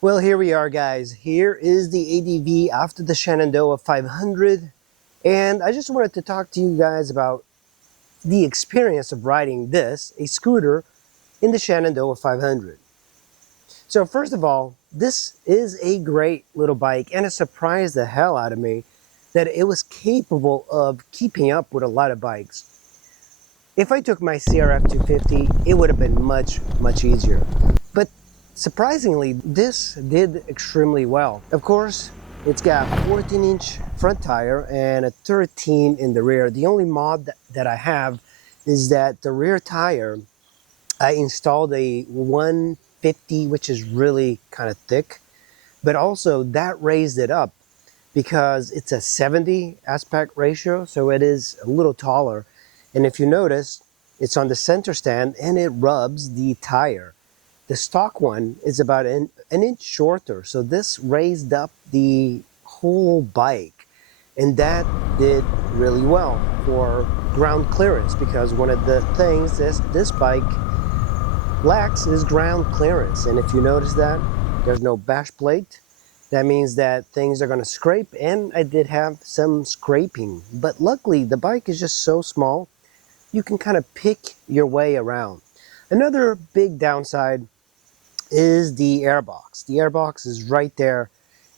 Well, here we are, guys. Here is the ADV after the Shenandoah 500. And I just wanted to talk to you guys about the experience of riding this, a scooter, in the Shenandoah 500. So first of all, this is a great little bike, and it surprised the hell out of me that it was capable of keeping up with a lot of bikes. If I took my CRF 250, it would have been much easier. But surprisingly, this did extremely well. Of course, it's got 14-inch front tire and a 13 in the rear. The only mod that I have is that the rear tire, I installed a 150, which is really kind of thick, but also that raised it up because it's a 70 aspect ratio, so it is a little taller. And if you notice, it's on the center stand and it rubs the tire. The stock one is about an inch shorter, so this raised up the whole bike, and that did really well for ground clearance, because one of the things this bike lacks is ground clearance. And if you notice that there's no bash plate, that means that things are going to scrape, and I did have some scraping, but luckily the bike is just so small you can kind of pick your way around. Another big downside is the airbox. The airbox is right there,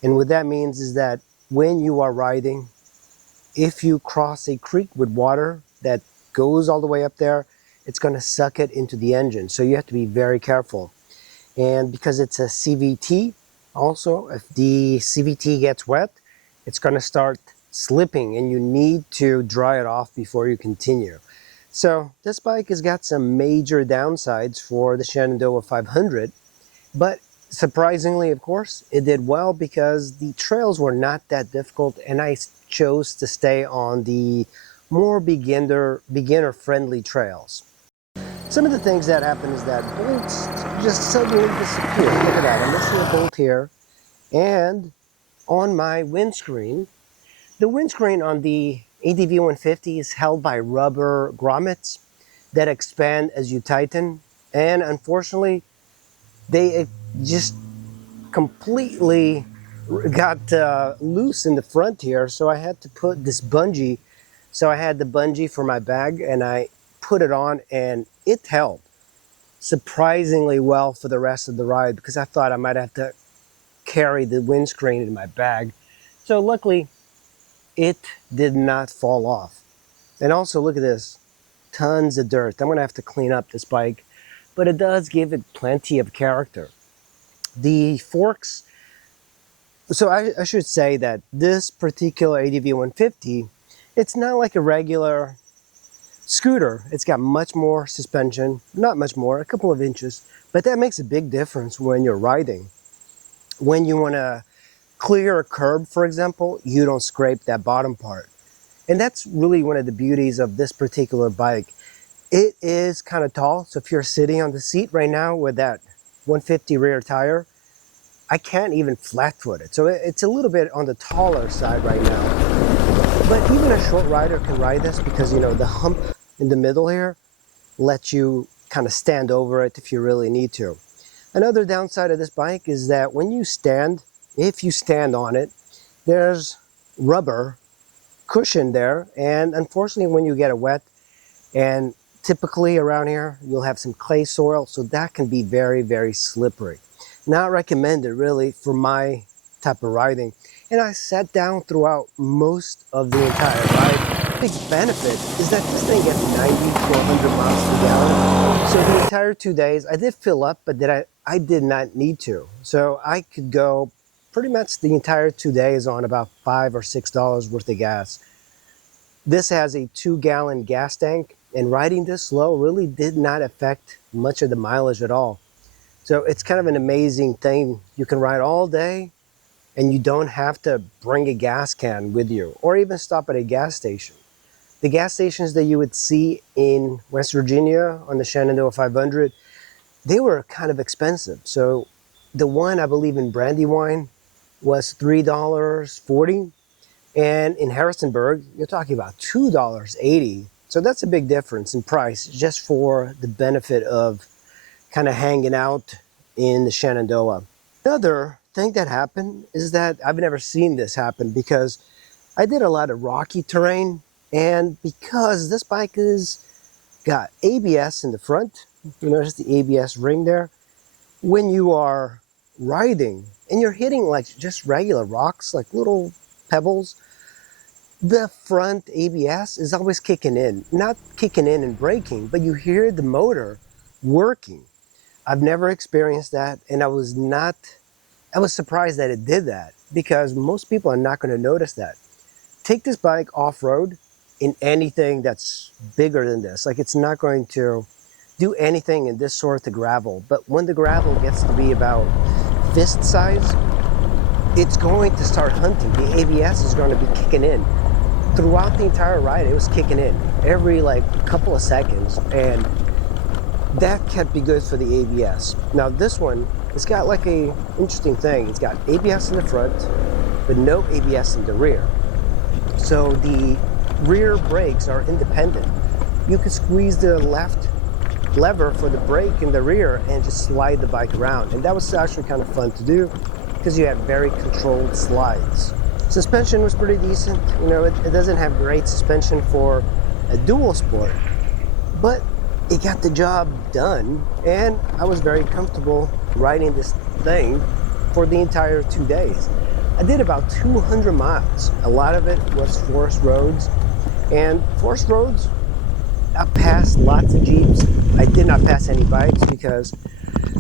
and what that means is that when you are riding, if you cross a creek with water that goes all the way up there, it's going to suck it into the engine, so you have to be very careful. And because it's a CVT, also if the CVT gets wet, it's going to start slipping, and you need to dry it off before you continue. So this bike has got some major downsides for the Shenandoah 500, but surprisingly, of course, it did well because the trails were not that difficult, and I chose to stay on the more beginner-friendly trails. Some of the things that happen is that bolts just suddenly disappear. Look at that, I'm missing a bolt here. And on my windscreen, the windscreen on the ADV150 is held by rubber grommets that expand as you tighten, and unfortunately they just completely got loose in the front here, so I had to put this bungee. So I had the bungee for my bag, and I put it on, and it held surprisingly well for the rest of the ride, because I thought I might have to carry the windscreen in my bag. So luckily it did not fall off. And also, look at this, tons of dirt. I'm gonna have to clean up this bike, but it does give it plenty of character. The forks, so I should say that this particular ADV150, it's not like a regular scooter. It's got much more suspension, not much more, a couple of inches, but that makes a big difference when you're riding. When you want to clear a curb, for example, you don't scrape that bottom part. And that's really one of the beauties of this particular bike. It is kind of tall, so if you're sitting on the seat right now with that 150 rear tire, I can't even flat foot it. So it's a little bit on the taller side right now. But even a short rider can ride this because, you know, the hump in the middle here lets you kind of stand over it if you really need to. Another downside of this bike is that when you stand, if you stand on it, there's rubber cushion there, and unfortunately when you get it wet, and typically around here you'll have some clay soil, so that can be very slippery. Not recommended really for my type of riding. And I sat down throughout most of the entire ride. Big benefit is that this thing gets 90 to 100 miles per gallon. So the entire 2 days I did fill up, but I did not need to. So I could go pretty much the entire 2 days on about $5 or $6 worth of gas. This has a 2-gallon gas tank, and riding this slow really did not affect much of the mileage at all. So it's kind of an amazing thing. You can ride all day and you don't have to bring a gas can with you or even stop at a gas station. The gas stations that you would see in West Virginia on the Shenandoah 500, they were kind of expensive. So the one, I believe, in Brandywine was $3.40. And in Harrisonburg, you're talking about $2.80. So that's a big difference in price just for the benefit of kind of hanging out in the Shenandoah. Another thing that happened is that I've never seen this happen because I did a lot of rocky terrain, and because this bike is got ABS in the front, you notice the ABS ring there. When you are riding and you're hitting like just regular rocks, like little pebbles, the front ABS is always kicking in. Not kicking in and braking, but you hear the motor working. I've never experienced that, and I was surprised that it did that because most people are not going to notice that. Take this bike off-road in anything that's bigger than this. Like, it's not going to do anything in this sort of gravel, but when the gravel gets to be about fist size, it's going to start hunting. The ABS is going to be kicking in. Throughout the entire ride, it was kicking in every like couple of seconds, and that can't be good for the ABS. Now this one, it's got like a interesting thing. It's got ABS in the front, but no ABS in the rear. So the rear brakes are independent. You could squeeze the left lever for the brake in the rear and just slide the bike around. And that was actually kind of fun to do because you had very controlled slides. Suspension was pretty decent. You know, it doesn't have great suspension for a dual sport, but it got the job done, and I was very comfortable riding this thing for the entire 2 days. I did about 200 miles. A lot of it was forest roads, and forest roads, I passed lots of Jeeps. I did not pass any bikes because,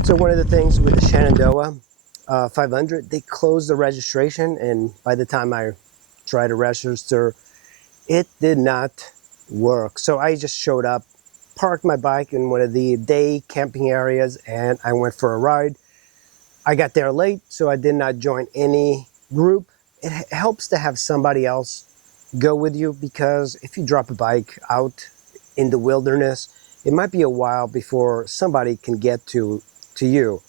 so one of the things with the Shenandoah 500, they closed the registration, and by the time I tried to register, it did not work. So I just showed up, parked my bike in one of the day camping areas, and I went for a ride. I got there late, so I did not join any group. It helps to have somebody else go with you because if you drop a bike out in the wilderness, it might be a while before somebody can get to you.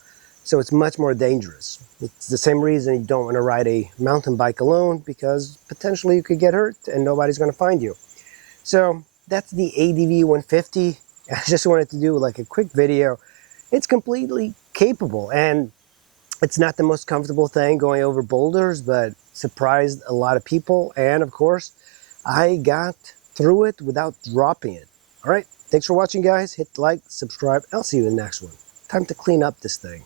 So it's much more dangerous. It's the same reason you don't want to ride a mountain bike alone, because potentially you could get hurt and nobody's going to find you. So that's the ADV150. I just wanted to do like a quick video. It's completely capable, and it's not the most comfortable thing going over boulders, but surprised a lot of people. And of course, I got through it without dropping it. All right, thanks for watching, guys. Hit like, subscribe. I'll see you in the next one. Time to clean up this thing.